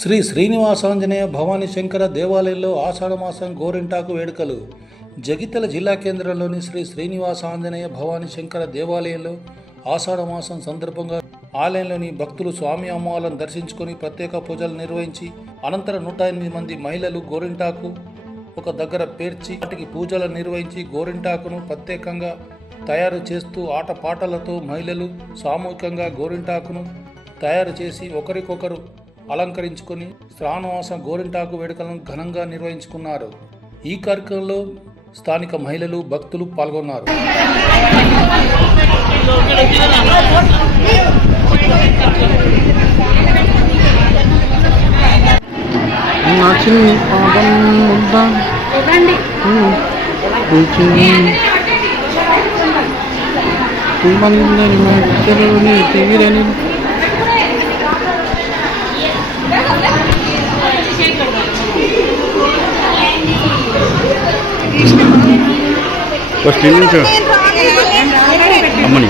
శ్రీ శ్రీనివాసాంజనేయ భవానీ శంకర దేవాలయంలో ఆషాఢమాసం గోరింటాకు వేడుకలు. జగిత్యాల జిల్లా కేంద్రంలోని శ్రీ శ్రీనివాసాంజనేయ భవానీ శంకర దేవాలయంలో ఆషాఢమాసం సందర్భంగా ఆలయంలోని భక్తులు స్వామి అమ్మవార్లను దర్శించుకొని ప్రత్యేక పూజలు నిర్వహించి అనంతరం 108 మంది మహిళలు గోరింటాకు ఒక దగ్గర పేర్చి వాటికి పూజలు నిర్వహించి గోరింటాకును ప్రత్యేకంగా తయారు చేస్తూ ఆటపాటలతో మహిళలు సామూహికంగా గోరింటాకును తయారు చేసి ఒకరికొకరు అలంకరించుకొని శ్రావణమాసం గోరింటాకు వేడుకలను ఘనంగా నిర్వహించుకున్నారు. ఈ కార్యక్రమంలో స్థానిక మహిళలు భక్తులు పాల్గొన్నారు. ఫస్ట్ నుంచి అమ్మని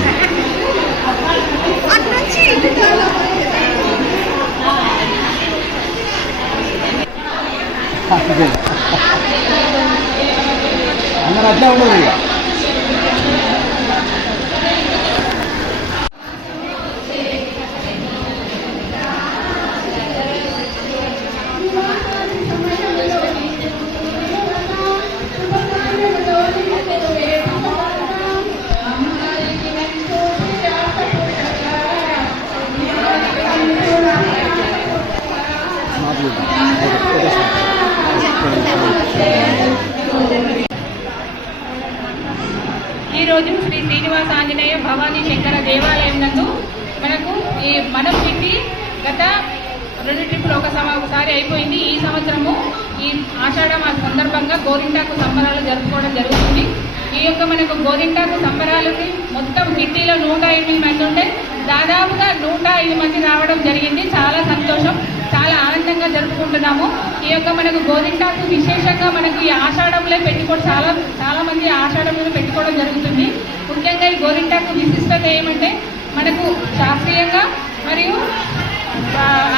అందరూ అట్లా ఉండదు. ఈరోజు శ్రీ శ్రీనివాస ఆంజనేయ భవానీ శంకర దేవాలయం నందు మనకు ఈ మనం పెట్టి గత 2 ట్రిప్పులు ఒకసారి అయిపోయింది. ఈ సంవత్సరము ఈ ఆషాఢ మాస సందర్భంగా గోరింటాకు సంబరాలు జరుపుకోవడం జరుగుతుంది. ఈ యొక్క మనకు గోరింటాకు సంబరాలకి మొత్తం కిట్టీలో 108 మంది ఉంటే దాదాపుగా 105 మంది రావడం జరిగింది. చాలా సంతోషం, చాలా ఆనందంగా జరుపుకుంటున్నాము. ఈ యొక్క మనకు గోరింటాకు విశేషంగా మనకు ఈ ఆషాఢంలో పెట్టుకోవడం చాలా మంది ఆషాఢంలో పెట్టుకోవడం జరుగుతుంది. ముఖ్యంగా ఈ గోరింటాకు విశిష్టత ఏమంటే మనకు శాస్త్రీయంగా మరియు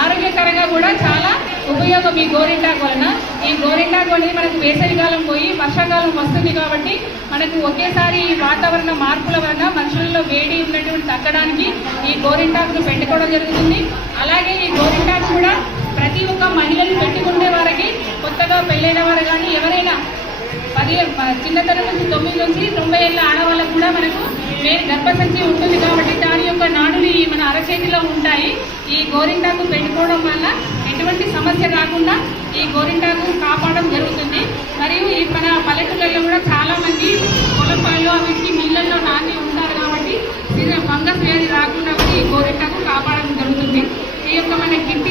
ఆరోగ్యకరంగా కూడా చాలా ఉపయోగం ఈ గోరింటాకు వలన. ఈ గోరింటాకు అనేది మనకు వేసవికాలం పోయి వర్షాకాలం వస్తుంది కాబట్టి మనకు ఒకేసారి ఈ వాతావరణ మార్పుల వలన మనుషుల్లో వేడి ఉన్నటువంటి తగ్గడానికి ఈ గోరింటాకును పెట్టుకోవడం జరుగుతుంది. అలాగే ఈ గోరింటాకు కూడా ప్రతి ఒక్క మహిళలు పెట్టుకునే వారికి, కొత్తగా పెళ్ళైన వారు కానీ ఎవరైనా చిన్నతనం నుంచి 9 నుంచి 90 ఏళ్ళ ఆడవాళ్ళకు కూడా మనకు గర్భసంచి ఉంటుంది కాబట్టి దాని యొక్క నాడులు మన అరచేతిలో ఉంటాయి. ఈ గోరింటాకు పెట్టుకోవడం వల్ల ఎటువంటి సమస్య రాకుండా ఈ గోరింటాకు కాపాడడం జరుగుతుంది. మరియు ఈ మన పల్లెటూళ్ళలో కూడా చాలా మంది పొలంపాల్లో వీటికి నీళ్ళల్లో నాని ఉంటారు కాబట్టి ఫంగస్ వ్యాధి రాకుండా కూడా ఈ గోరింటాకు కాపాడడం జరుగుతుంది. ఈ యొక్క మన కిట్టి